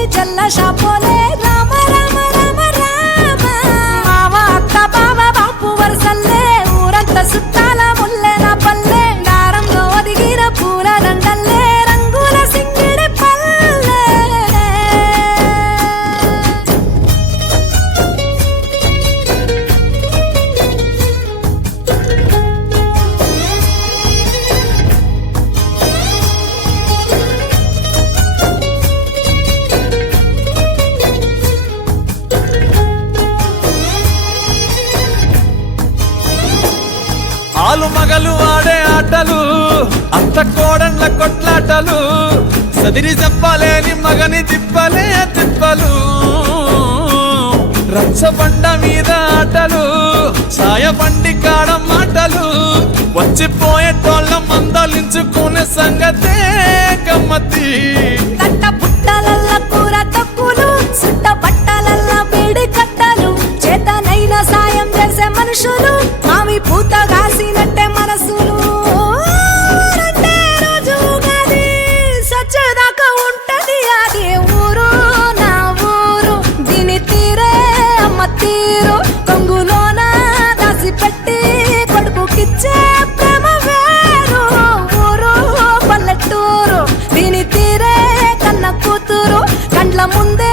ఇది జల్ల షాపోలే రామ రామ రామ రామ మామ అత్త బావ బాపు వరసల్లే ఊరంతా సుట్టాల ముల్లె నా పల్లె దారంలో ఒదిగిన పూల దండల్లే రంగుల సింగిడి పల్లె ఆలు మగలు ఆడే ఆటలు అంత కోడండ్ల కొట్లాటలు సదిరి చెప్పలేని మగని తిప్పలే తిప్పలు రచ్చబండ మీద ఆటలు ఛాయబండి కాడ మాటలు వచ్చిపోయేటోళ్ళ మందలించుకునే సంగతే గమ్మతి తట్ట పుట్టలల్ల కూర తక్కులు సుట్ట పట్టలల్ల వేడి కట్టలు చేతనైన సాయం చేసే మనుషులు మావి పూత కాసినట్టే మనసులు అంటే రోజు గది సచ్చేదాకా ఉంటది అది ఊరు నా ఊరు దీని తీరే అమ్మ తీరు కొంగులోన దాసి పెట్టి కొడుకుకిచ్చే ప్రేమ వేరు ఊరు పల్లెటూరు దీని తీరే కన్న కూతురు కండ్ల ముందే